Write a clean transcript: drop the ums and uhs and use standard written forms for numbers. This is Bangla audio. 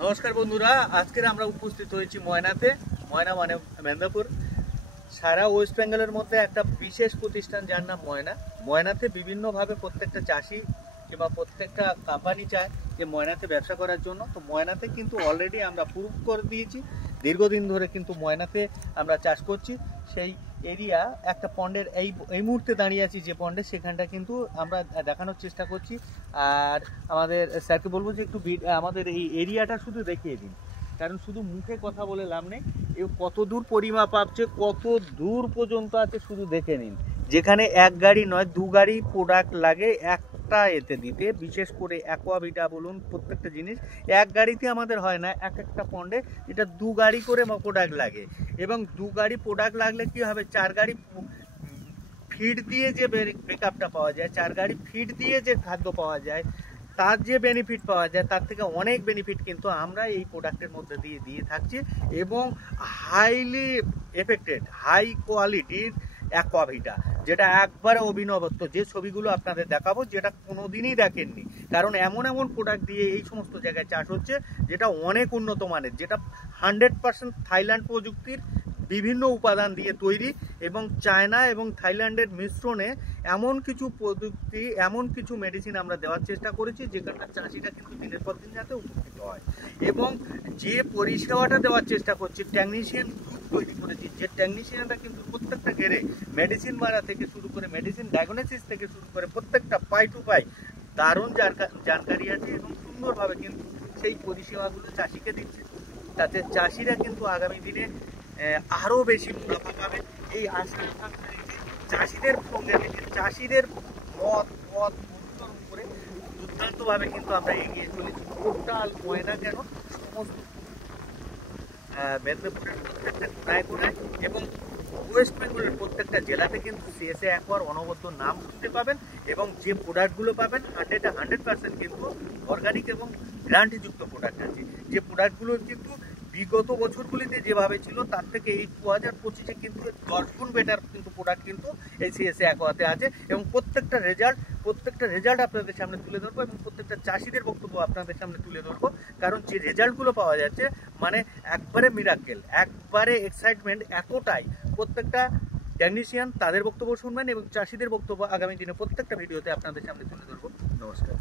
নমস্কার বন্ধুরা, আজকের আমরা উপস্থিত হয়েছি ময়নাতে। ময়না মানে মেদিনীপুর। সারা ওয়েস্ট বেঙ্গলের মধ্যে একটা বিশেষ প্রতিষ্ঠান যার নাম ময়না। ময়নাতে বিভিন্নভাবে প্রত্যেকটা চাষি কিংবা প্রত্যেকটা কোম্পানি চায় যে ময়নাতে ব্যবসা করার জন্য। তো ময়নাতে কিন্তু অলরেডি আমরা প্রুভ করে দিয়েছি, দীর্ঘদিন ধরে কিন্তু ময়নাতে আমরা চাষ করছি। সেই এরিয়া একটা পন্ডের এই মুহূর্তে দাঁড়িয়ে আছি যে পন্ডে, সেখানটা কিন্তু আমরা দেখানোর চেষ্টা করছি। আর আমাদের স্যারকে বলবো যে একটু আমাদের এই এরিয়াটা শুধু দেখিয়ে দিন, কারণ শুধু মুখে কথা বলে লাভ নেই। এ কত দূর পরিমাপ আছে, কত দূর পর্যন্ত আছে শুধু দেখে নিন। যেখানে এক গাড়ি নয়, দু গাড়ি প্রোডাক্ট লাগে একটা এতে দিতে। বিশেষ করে অ্যাকোয়াভিটা বলুন, প্রত্যেকটা জিনিস এক গাড়িতে আমাদের হয় না, এক একটা পন্ডে এটা দু গাড়ি করে প্রোডাক্ট লাগে। এবং দু গাড়ি প্রোডাক্ট লাগলে কি হবে, চার গাড়ি ফিড দিয়ে যে ব্রেকআপটা পাওয়া যায়, চার গাড়ি ফিড দিয়ে যে খাদ্য পাওয়া যায়, তার যে বেনিফিট পাওয়া যায় তার থেকে অনেক বেনিফিট কিন্তু আমরা এই প্রোডাক্টের মধ্যে দিয়ে থাকছি। এবং হাইলি এফেক্টেড, হাই কোয়ালিটির অ্যাকোয়াভিটা, যেটা একবারে অভিনবত্ব, যে ছবিগুলো আপনাদের দেখাবো যেটা কোনোদিনই দেখেননি। কারণ এমন এমন প্রোডাক্ট দিয়ে এই সমস্ত জায়গায় চাষ হচ্ছে যেটা অনেক উন্নত মানের, যেটা 100% থাইল্যান্ড প্রযুক্তির বিভিন্ন উপাদান দিয়ে তৈরি। এবং চায়না এবং থাইল্যান্ডের মিশ্রণে এমন কিছু প্রযুক্তি, এমন কিছু মেডিসিন আমরা দেওয়ার চেষ্টা করেছি যেখানকার চাষিরা কিন্তু দিনের পর দিন যাতে উপকৃত হয়। এবং যে পরিষেবাটা দেওয়ার চেষ্টা করছি, টেকনিশিয়ান গ্রুপ তৈরি করেছি, যে টেকনিশিয়ানরা কিন্তু প্রত্যেকটা ঘেরে মেডিসিন মারা থেকে শুরু করে মেডিসিন ডায়াগনোসিস থেকে শুরু করে প্রত্যেকটা পাই টু পাই দারুণ জানকারি আছে। এবং সুন্দরভাবে কিন্তু সেই পরিষেবাগুলো চাষিকে দিচ্ছে, তাতে চাষিরা কিন্তু আগামী দিনে আরও বেশি মুনাফা পাবে। এই আশা চাষিদের সঙ্গে থেকে চাষিদের মত অনুসরণ করে দুর্দান্তভাবে কিন্তু আমরা এগিয়ে চলেছি। টোটাল ময়না কেন, সমস্ত মেদিনীপুরের প্রত্যেকটা কোনায় কোনায় এবং ওয়েস্ট বেঙ্গলের প্রত্যেকটা জেলাতে কিন্তু সিএসএ অ্যাকোয়ার অনবদ্য নাম শুনতে পাবেন। এবং যে প্রোডাক্টগুলো পাবেন 100% কিন্তু অর্গানিক এবং গ্যারান্টিযুক্ত প্রোডাক্ট আছে। যে প্রোডাক্টগুলো কিন্তু বিগত বছরগুলিতে যেভাবে ছিল তার থেকে এই 2025-এ কিন্তু 10 গুণ বেটার কিন্তু প্রোডাক্ট কিন্তু এই সিএসএ অ্যাকোয়াতে আছে। এবং প্রত্যেকটা রেজাল্ট আপনাদের সামনে তুলে ধরবো এবং প্রত্যেকটা চাষিদের বক্তব্য আপনাদের সামনে তুলে ধরবো। কারণ যে রেজাল্টগুলো পাওয়া যাচ্ছে মানে একবারে মিরাকেল, একবারে এক্সাইটমেন্ট এতটাই। প্রত্যেকটা টেকনিশিয়ান তাদের বক্তব্য শুনবেন এবং চাষিদের বক্তব্য আগামী দিনে প্রত্যেকটা ভিডিওতে আপনাদের সামনে তুলে ধরবো। নমস্কার।